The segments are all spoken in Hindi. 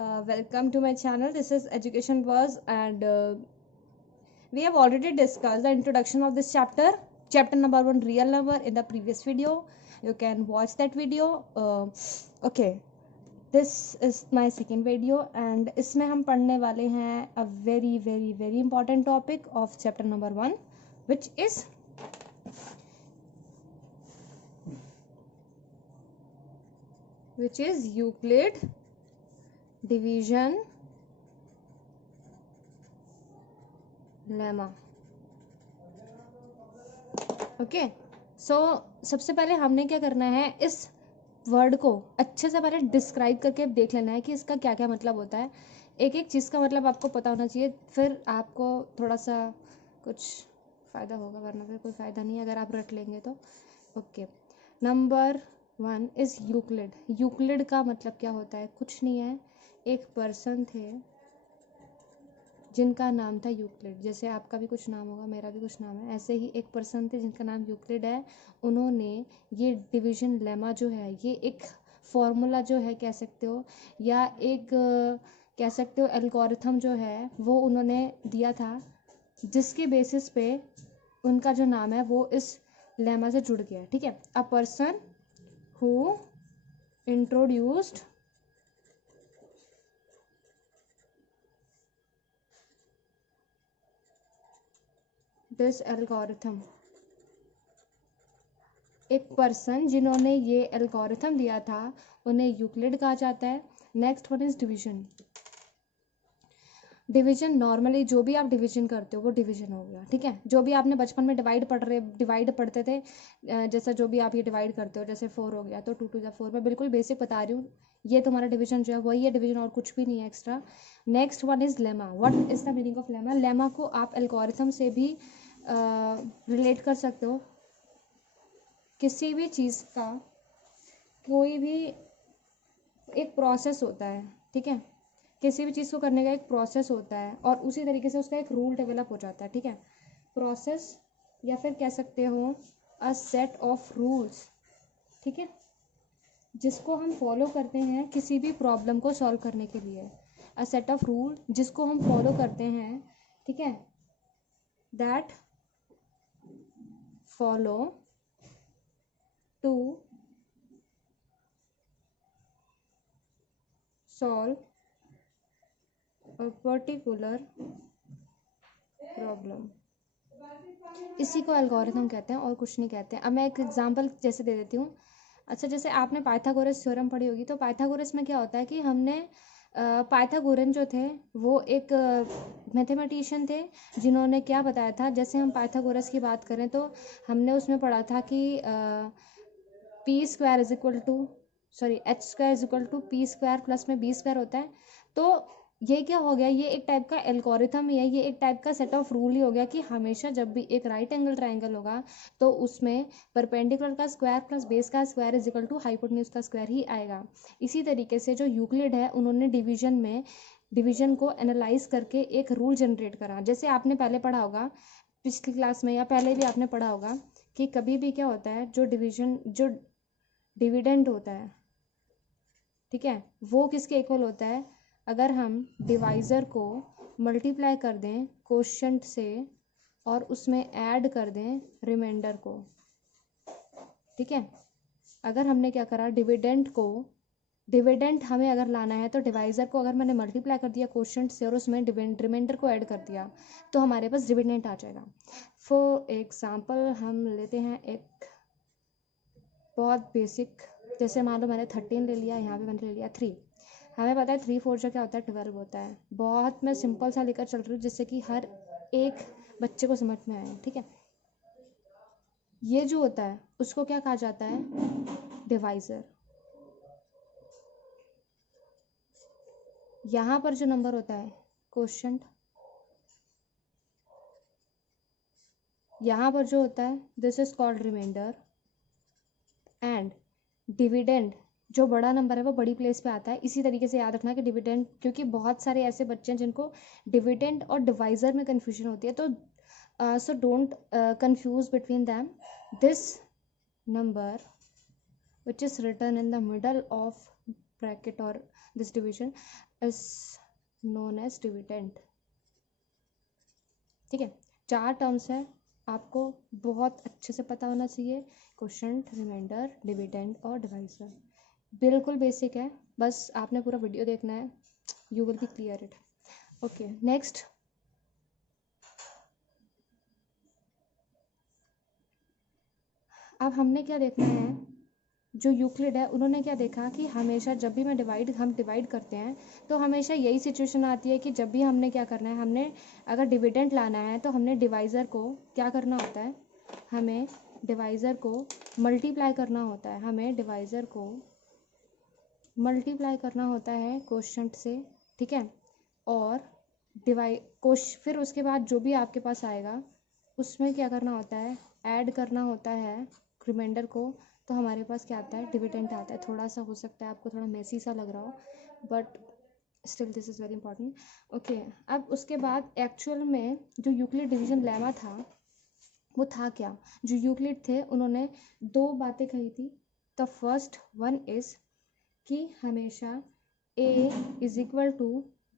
Welcome to my channel. This is Education Buzz, and we have already discussed the introduction of this chapter number 1, real number, in the previous video. You can watch that video. Okay, this is my second video, and इसमें हम पढ़ने वाले हैं a very important topic of chapter number 1, which is Euclid division lemma. Okay, so सबसे पहले हमने क्या करना है, इस वर्ड को अच्छे से पहले डिस्क्राइब करके देख लेना है कि इसका क्या क्या मतलब होता है. एक एक चीज़ का मतलब आपको पता होना चाहिए, फिर आपको थोड़ा सा कुछ फ़ायदा होगा, वरना फिर कोई फ़ायदा नहीं है अगर आप रट लेंगे तो. Okay, number 1 is Euclid. Euclid का मतलब क्या होता है? कुछ नहीं है, एक पर्सन थे जिनका नाम था यूक्लिड. जैसे आपका भी कुछ नाम होगा, मेरा भी कुछ नाम है, ऐसे ही एक पर्सन थे जिनका नाम यूक्लिड है. उन्होंने ये डिवीजन लेमा जो है, ये एक फॉर्मूला जो है कह सकते हो, या एक कह सकते हो एल्गोरिथम जो है, वो उन्होंने दिया था, जिसके बेसिस पे उनका जो नाम है वो इस लेमा से जुड़ गया. ठीक है, a person who introduced this algorithm. एक पर्सन जिन्होंने ये एल्गोरिथम दिया था उन्हें यूक्लिड कहा जाता है. Next one is division. Division normally जो भी आप डिवीजन करते हो वो डिवीजन हो गया. ठीक है, जो भी आपने बचपन में डिवाइड पढ़ते थे, जैसा जो भी आप ये डिवाइड करते हो, जैसे 4 हो गया तो 2 2 4. मैं बिल्कुल बेसिक बता रही हूँ. ये तुम्हारा डिवीजन जो है वही है डिवीजन, और कुछ भी नहीं है extra. Next one is lemma. What is the meaning of lemma? Lemma को आप एल्गोरिथम से भी रिलेट कर सकते हो. किसी भी चीज़ का कोई भी एक प्रोसेस होता है. ठीक है, किसी भी चीज़ को करने का एक प्रोसेस होता है, और उसी तरीके से उसका एक रूल डेवलप हो जाता है. ठीक है, प्रोसेस, या फिर कह सकते हो अ सेट ऑफ रूल्स. ठीक है, जिसको हम फॉलो करते हैं किसी भी प्रॉब्लम को सॉल्व करने के लिए. अ सेट ऑफ रूल जिसको हम फॉलो करते हैं. ठीक है, that follow to solve a particular problem. इसी को एल्गोरिथम कहते हैं और कुछ नहीं कहते हैं. अब मैं एक एग्जांपल जैसे दे देती हूँ. अच्छा, जैसे आपने पाइथागोरस थ्योरम पढ़ी होगी, तो पाइथागोरस में क्या होता है कि हमने पाइथागोरन जो थे वो एक मैथमेटिशियन थे जिन्होंने क्या बताया था. जैसे हम पाइथागोरस की बात करें तो हमने उसमें पढ़ा था कि p² is equal to h² is equal to p² plus में b² होता है. तो ये क्या हो गया, ये एक टाइप का एल्गोरिथम ही है, ये एक टाइप का सेट ऑफ रूल ही हो गया कि हमेशा जब भी एक राइट एंगल ट्राइंगल होगा तो उसमें परपेंडिकुलर का स्क्वायर प्लस बेस का square is equal to hypotenuse का स्क्वायर ही आएगा. इसी तरीके से जो यूक्लिड है, उन्होंने डिवीजन को एनालाइज करके एक रूल जनरेट करा. जैसे आपने पहले पढ़ा होगा पिछली क्लास में, या पहले भी आपने पढ़ा होगा कि कभी भी क्या होता है, जो डिविडेंड होता है, ठीक है, वो किसके इक्वल होता है? अगर हम डिवाइज़र को मल्टीप्लाई कर दें कोशेंट से और उसमें ऐड कर दें रिमाइंडर को. ठीक है, अगर हमने क्या करा, डिविडेंट हमें अगर लाना है तो डिवाइज़र को अगर मैंने मल्टीप्लाई कर दिया कोशेंट से और उसमें रिमाइंडर को ऐड कर दिया तो हमारे पास डिविडेंट आ जाएगा. फॉर एग्जांपल हम लेते हैं एक बहुत बेसिक, जैसे मान लो मैंने 13 ले लिया, यहाँ पे मैंने ले लिया 3. हमें पता है 3 4 जो क्या होता है 12 होता है. बहुत मैं सिंपल सा लेकर चल रही हूँ जिससे कि हर एक बच्चे को समझ में आए. ठीक है, ये जो होता है उसको क्या कहा जाता है? डिवाइज़र. यहाँ पर जो नंबर होता है कोशेंट, यहाँ पर जो होता है this is called remainder, and dividend जो बड़ा नंबर है वो बड़ी प्लेस पे आता है. इसी तरीके से याद रखना कि डिविडेंड, क्योंकि बहुत सारे ऐसे बच्चे हैं जिनको डिविडेंड और डिवाइज़र में कन्फ्यूजन होती है, तो so don't confuse between them. This number which is written in the middle of bracket or this division is known as dividend. ठीक है, 4 टर्म्स है, आपको बहुत अच्छे से पता होना चाहिए, क्वोशंट, रिमाइंडर, डिविडेंड और डिवाइजर। बिल्कुल बेसिक है, बस आपने पूरा वीडियो देखना है, you will be clear it. Okay, next अब हमने क्या देखना है, जो यूक्लिड है उन्होंने क्या देखा कि हमेशा जब भी हम डिवाइड करते हैं तो हमेशा यही सिचुएशन आती है कि जब भी हमने क्या करना है, हमने अगर डिविडेंड लाना है तो हमने डिवाइज़र को क्या करना होता है, हमें डिवाइज़र को मल्टीप्लाई करना होता है, हमें डिवाइज़र को मल्टीप्लाई करना होता है क्वोशंट से। ठीक है, और फिर उसके बाद जो भी आपके पास आएगा उसमें क्या करना होता है, ऐड करना होता है रिमाइंडर को, तो हमारे पास क्या आता है, डिविडेंड आता है। थोड़ा सा हो सकता है आपको थोड़ा मेसी सा लग रहा हो, but still this is very important. Okay, अब उसके बाद एक्चुअल में जो यूक्लिड डिवीजन लेमा था वो था क्या, जो यूक्लिड थे उन्होंने 2 बातें कही थी। द फर्स्ट वन इज़ कि हमेशा a is equal to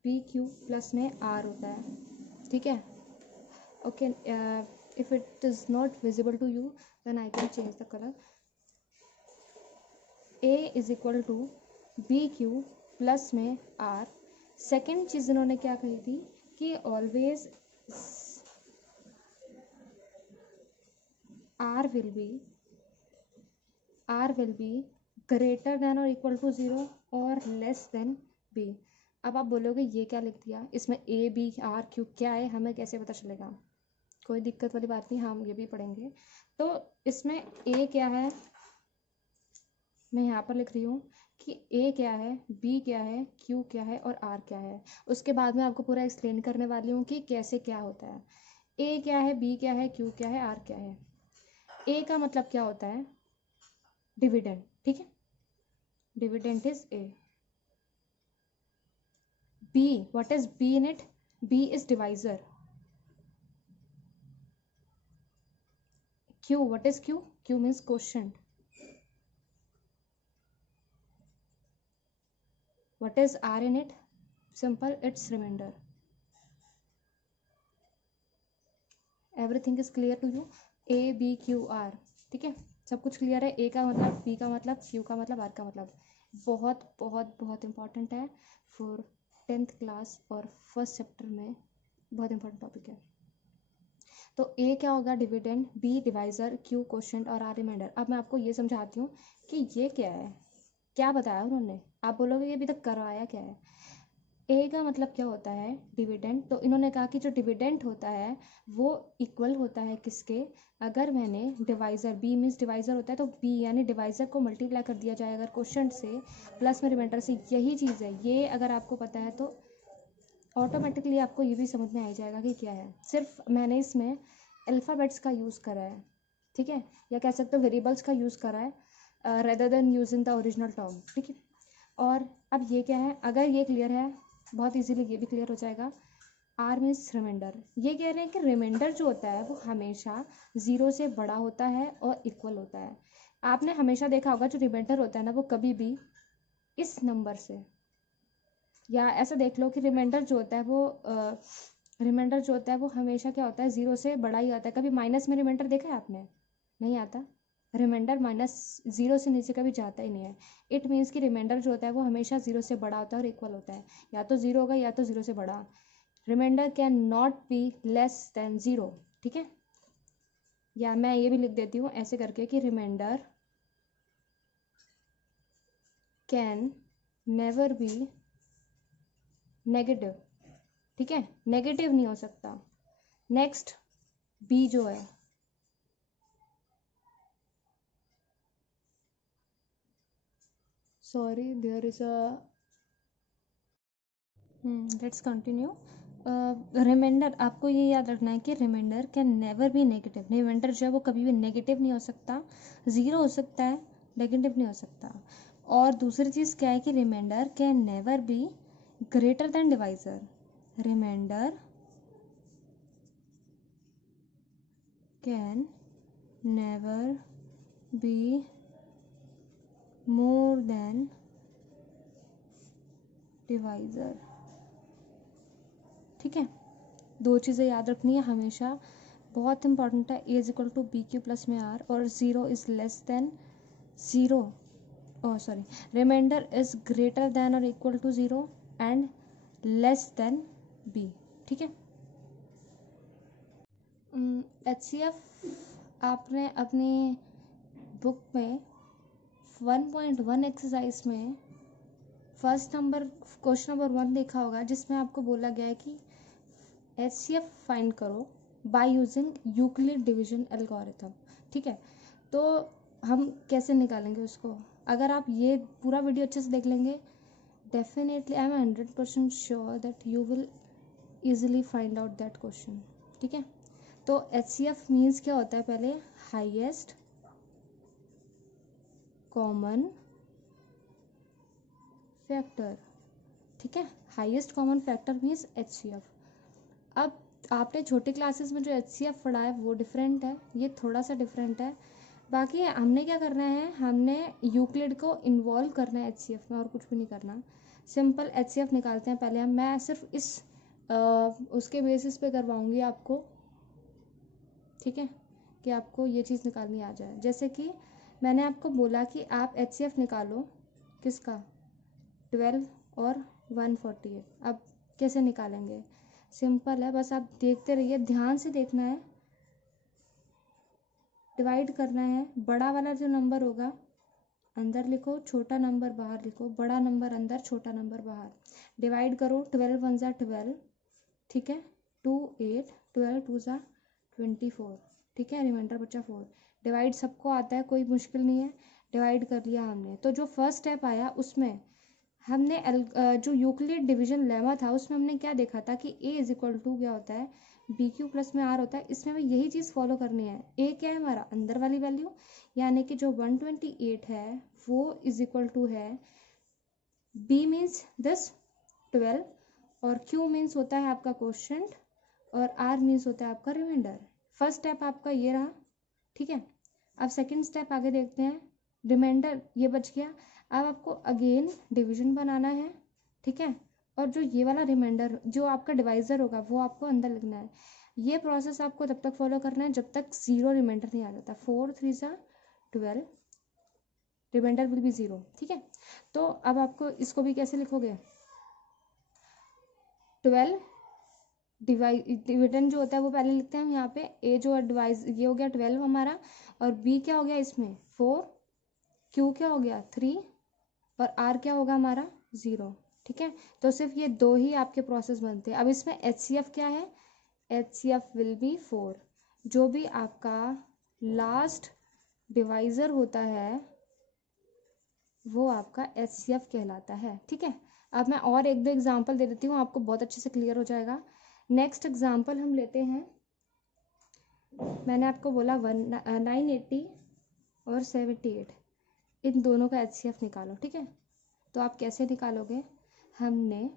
B Q plus में r होता है। ठीक है, okay, if it is not visible to you then I can change the colour. a is equal to B Q plus में r। सेकेंड चीज़ इन्होंने क्या कही थी कि always r will be greater than और इक्वल टू 0 और लेस देन b। अब आप बोलोगे ये क्या लिख दिया, इसमें a b r q क्या है, हमें कैसे पता चलेगा, कोई दिक्कत वाली बात नहीं, हम ये भी पढ़ेंगे। तो इसमें a क्या है, मैं यहाँ पर लिख रही हूँ कि a क्या है, b क्या है, q क्या है और r क्या है। उसके बाद मैं आपको पूरा एक्सप्लेन करने वाली हूँ कि कैसे क्या होता है, a क्या है, b क्या है, q क्या है, r क्या है। a का मतलब क्या होता है, डिविडेंड। ठीक है, dividend is a। b, what is b in it, b is divisor। q, what is q, q means quotient। what is r in it, simple, it's remainder। Everything is clear to you, a b q r। ठीक है, सब कुछ क्लियर है, a का मतलब, b का मतलब, q का मतलब, r का मतलब। बहुत बहुत बहुत इंपॉर्टेंट है फॉर 10th क्लास और फर्स्ट चैप्टर में, बहुत इंपॉर्टेंट टॉपिक है। तो a क्या होगा, dividend, b divisor, q quotient और r रिमाइंडर। अब मैं आपको ये समझाती हूँ कि ये क्या है, क्या बताया उन्होंने। आप बोलोगे ये अभी तक करवाया क्या है। ए का मतलब क्या होता है, डिविडेंड। तो इन्होंने कहा कि जो डिविडेंड होता है वो इक्वल होता है किसके, अगर मैंने डिवाइज़र, बी मीन्स डिवाइज़र होता है, तो बी यानी डिवाइज़र को मल्टीप्लाई कर दिया जाए अगर क्वोशंट से प्लस में रिमाइंडर से। यही चीज़ है ये, अगर आपको पता है तो ऑटोमेटिकली आपको ये भी समझ में आ जाएगा कि क्या है। सिर्फ मैंने इसमें अल्फ़ाबेट्स का यूज़ करा है, ठीक है, या कह सकते हो वेरिएबल्स का यूज़ करा है rather than using the original term. ठीक है, और अब ये क्या है, अगर ये क्लियर है बहुत इजीली ये भी क्लियर हो जाएगा। आर मीन्स रिमाइंडर, ये कह रहे हैं कि रिमाइंडर जो होता है वो हमेशा 0 से बड़ा होता है और इक्वल होता है। आपने हमेशा देखा होगा जो रिमाइंडर होता है ना वो कभी भी इस नंबर से, या ऐसा देख लो कि रिमाइंडर जो होता है वो हमेशा क्या होता है, 0 से बड़ा ही आता है। कभी माइनस में रिमाइंडर देखा है आपने, नहीं आता। रिमाइंडर माइनस 0 से नीचे कभी जाता ही नहीं है। इट मीन्स कि रिमाइंडर जो होता है वो हमेशा 0 से बड़ा होता है और इक्वल होता है, या तो 0 होगा या तो 0 से बड़ा। Remainder can not be less than 0। ठीक है, या मैं ये भी लिख देती हूँ ऐसे करके कि remainder can never be negative. ठीक है, नेगेटिव नहीं हो सकता। नेक्स्ट बी जो है, sorry there is a, let's continue. Remainder, आपको ये याद रखना है कि remainder can never be negative. Remainder जो है वो कभी भी नेगेटिव नहीं हो सकता, ज़ीरो हो सकता है, नेगेटिव नहीं हो सकता। और दूसरी चीज़ क्या है कि remainder can never be greater than divisor. Remainder can never be more than divisor, ठीक है। दो चीज़ें याद रखनी है हमेशा, बहुत इंपॉर्टेंट है। A is equal to B Q plus में आर, और zero is less than zero, sorry, remainder is greater than और equal to zero and less than B, ठीक है। HCF आपने अपनी बुक में 1.1 एक्सरसाइज में फर्स्ट नंबर क्वेश्चन नंबर 1 देखा होगा, जिसमें आपको बोला गया है कि HCF फाइंड करो by using Euclid division algorithm, ठीक है। तो हम कैसे निकालेंगे उसको, अगर आप ये पूरा वीडियो अच्छे से देख लेंगे, definitely I am 100% sure that you will easily find out that question, ठीक है। तो HCF मीन्स क्या होता है, पहले हाईएस्ट कॉमन फैक्टर, ठीक है। Highest common factor means HCF। अब आपने छोटी क्लासेस में जो HCF पढ़ा है वो डिफरेंट है, ये थोड़ा सा डिफरेंट है। बाकी हमने क्या करना है, हमने यूक्लिड को इन्वॉल्व करना है HCF में, और कुछ भी नहीं करना। सिंपल HCF निकालते हैं पहले हम, मैं सिर्फ इस उसके बेसिस पे करवाऊंगी आपको, ठीक है, कि आपको ये चीज़ निकालनी आ जाए। जैसे कि मैंने आपको बोला कि आप HCF निकालो किसका, 12 और 148। अब कैसे निकालेंगे, सिंपल है, बस आप देखते रहिए, ध्यान से देखना है, डिवाइड करना है। बड़ा वाला जो नंबर होगा अंदर लिखो, छोटा नंबर बाहर लिखो, बड़ा नंबर अंदर, छोटा नंबर बाहर। डिवाइड करो, 12 वन ज़ा 12, ठीक है, 2 8, 12 टू ज़ा 24, ठीक है, रिमाइंडर बचा 4। डिवाइड सबको आता है, कोई मुश्किल नहीं है, डिवाइड कर लिया हमने। तो जो फर्स्ट स्टेप आया उसमें हमने जो यूक्लिड डिवीजन लेमा था उसमें हमने क्या देखा था कि ए इज इक्वल टू क्या होता है, बी क्यू प्लस में आर होता है। इसमें हमें यही चीज़ फॉलो करनी है। ए क्या है हमारा, अंदर वाली वैल्यू, यानी कि जो 128 है वो इज इक्वल टू है, बी मीन्स दिस 12, और क्यू मीन्स होता है आपका क्वोशंट, और आर मीन्स होता है आपका रिमाइंडर। फर्स्ट स्टेप आपका ये रहा, ठीक है। अब सेकंड स्टेप आगे देखते हैं, रिमाइंडर ये बच गया। अब आपको अगेन डिवीजन बनाना है, ठीक है, और जो ये वाला रिमाइंडर जो आपका डिवाइज़र होगा वो आपको अंदर लिखना है। ये प्रोसेस आपको तब तक फॉलो करना है जब तक ज़ीरो रिमाइंडर नहीं आ जाता। 4 3 ज़ा 12, रिमाइंडर विल बी ज़ीरो, ठीक है। तो अब आपको इसको भी कैसे लिखोगे, 12 डिविडेंड जो होता है वो पहले लिखते हैं हम यहाँ पे। ए जो डिवाइस ये हो गया 12 हमारा, और बी क्या हो गया इसमें 4, क्यू क्या हो गया 3, और आर क्या होगा हमारा 0, ठीक है। तो सिर्फ ये दो ही आपके प्रोसेस बनते हैं। अब इसमें HCF क्या है, HCF विल बी 4। जो भी आपका लास्ट डिवाइज़र होता है वो आपका HCF कहलाता है, ठीक है। अब मैं और एक दो एग्जांपल दे देती हूँ, आपको बहुत अच्छे से क्लियर हो जाएगा। नेक्स्ट एग्जांपल हम लेते हैं, मैंने आपको बोला 980 और 78, इन दोनों का HCF निकालो, ठीक है। तो आप कैसे निकालोगे, हमने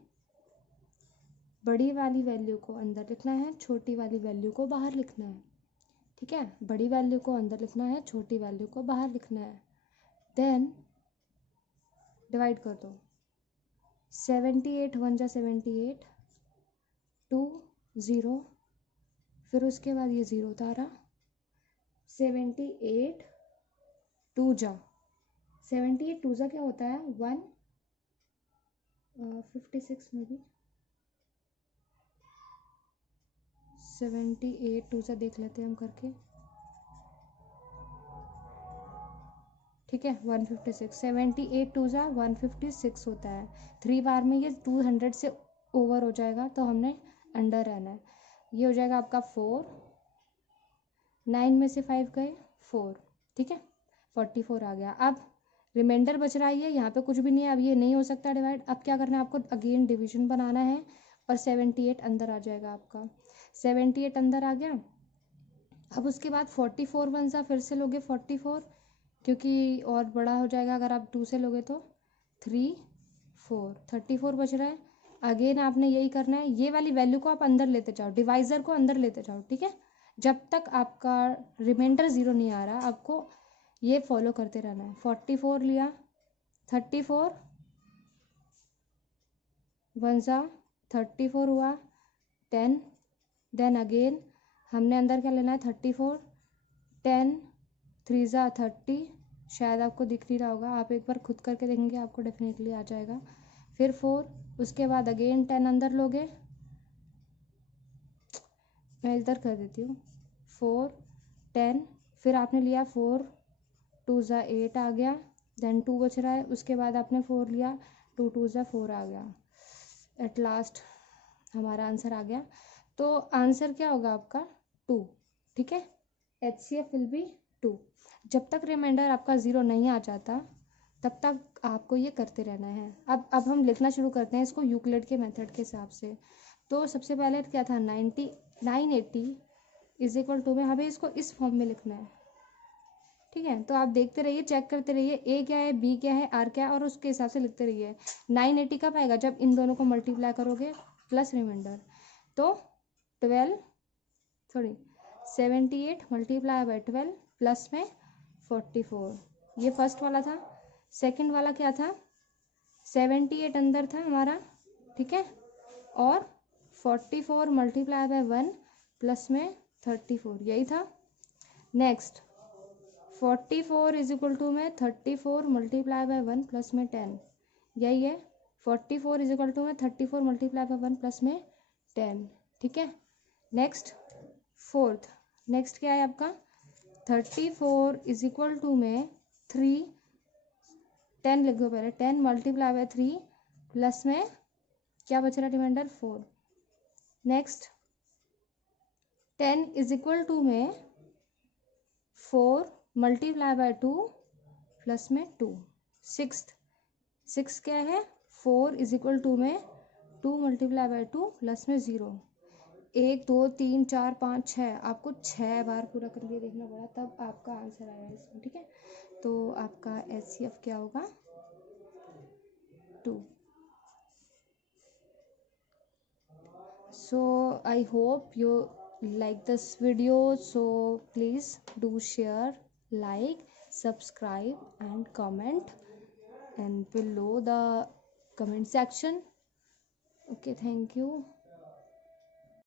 बड़ी वाली वैल्यू को अंदर लिखना है, छोटी वाली वैल्यू को बाहर लिखना है, ठीक है। बड़ी वैल्यू को अंदर लिखना है, छोटी वैल्यू को बाहर लिखना है। देन डिवाइड कर दो, 78 वन जा 78, 2 0, फिर उसके बाद ये 0 उतारा, 78 2 जा 78 2 जा क्या होता है 156 में भी 78 2 जा देख लेते हैं हम करके, ठीक है, 156, 78 2 जा 156 होता है। 3 बार में ये 200 से ओवर हो जाएगा, तो हमने अंडर रहना है। ये हो जाएगा आपका 4, 9 में से 5 गए 4, ठीक है, 44 आ गया। अब रिमाइंडर बच रहा है, यहाँ पे कुछ भी नहीं है, अब ये नहीं हो सकता डिवाइड। अब क्या करना है आपको, अगेन डिवीजन बनाना है, और 78 अंदर आ जाएगा आपका, 78 अंदर आ गया। अब उसके बाद 44 वन सा फिर से लोगे 44, क्योंकि और बड़ा हो जाएगा अगर आप 2 से लोगे तो 3 4, 34 बच रहा है। अगेन आपने यही करना है, ये वाली वैल्यू को आप अंदर लेते जाओ, डिवाइज़र को अंदर लेते जाओ, ठीक है। जब तक आपका रिमाइंडर 0 नहीं आ रहा, आपको ये फॉलो करते रहना है। 44 लिया, 34 1 ज़ा 34 हुआ, 10, देन अगेन हमने अंदर क्या लेना है 34, 10, 3 ज़ा 30, शायद आपको दिख नहीं रहा होगा, आप एक बार खुद करके देखेंगे आपको डेफिनेटली आ जाएगा। फिर 4, उसके बाद अगेन 10 अंदर लोगे, मैं इधर कर देती हूँ, 4, 10, फिर आपने लिया 4, 2 ज़ा 8 आ गया, देन 2 बच रहा है, उसके बाद आपने 4 लिया, 2 2 ज़ा 4 आ गया। एट लास्ट हमारा आंसर आ गया। तो आंसर क्या होगा आपका 2, ठीक है। HCF will be 2। जब तक रिमाइंडर आपका 0 नहीं आ जाता तब तक आपको ये करते रहना है। अब हम लिखना शुरू करते हैं इसको यूक्लिड के मेथड के हिसाब से। तो सबसे पहले क्या था 980 इज इक्वल टू में हमें इसको इस फॉर्म में लिखना है, ठीक है। तो आप देखते रहिए, चेक करते रहिए, ए क्या है, बी क्या है, आर क्या है, और उसके हिसाब से लिखते रहिए। 980 कब आएगा, जब इन दोनों को मल्टीप्लाई करोगे प्लस रिमाइंडर। तो 78 मल्टीप्लाई बाय 12 प्लस में 44, ये फर्स्ट वाला था। सेकंड वाला क्या था 78 अंदर था हमारा, ठीक है, और 44 मल्टीप्लाई बाय 1 प्लस में 34, यही था। नेक्स्ट 44 इज इक्वल टू में 34 मल्टीप्लाई बाय 1 प्लस में 10, यही है। 44 इज इक्वल टू में 34 मल्टीप्लाई बाय 1 प्लस में 10, ठीक है। नेक्स्ट फोर्थ, नेक्स्ट क्या है आपका 34 इज इक्वल टू में 3, 10 लिख दो पहले, 10 मल्टीप्लाई बाय 3 प्लस में क्या बच रहा remainder 4। Next 10 is equal to में 4 मल्टीप्लाई बाय 2 प्लस में 2। सिक्स क्या है 4 इज इक्वल टू में 2 मल्टीप्लाई बाय 2 प्लस में 0। 1 2 3 4 5 6, आपको 6 बार पूरा करके देखना पड़ा तब आपका आंसर आया इसमें, ठीक है। तो आपका HCF क्या होगा 2। So I hope you like this video, so please do share, like, subscribe and comment and below the comment section. Okay, thank you.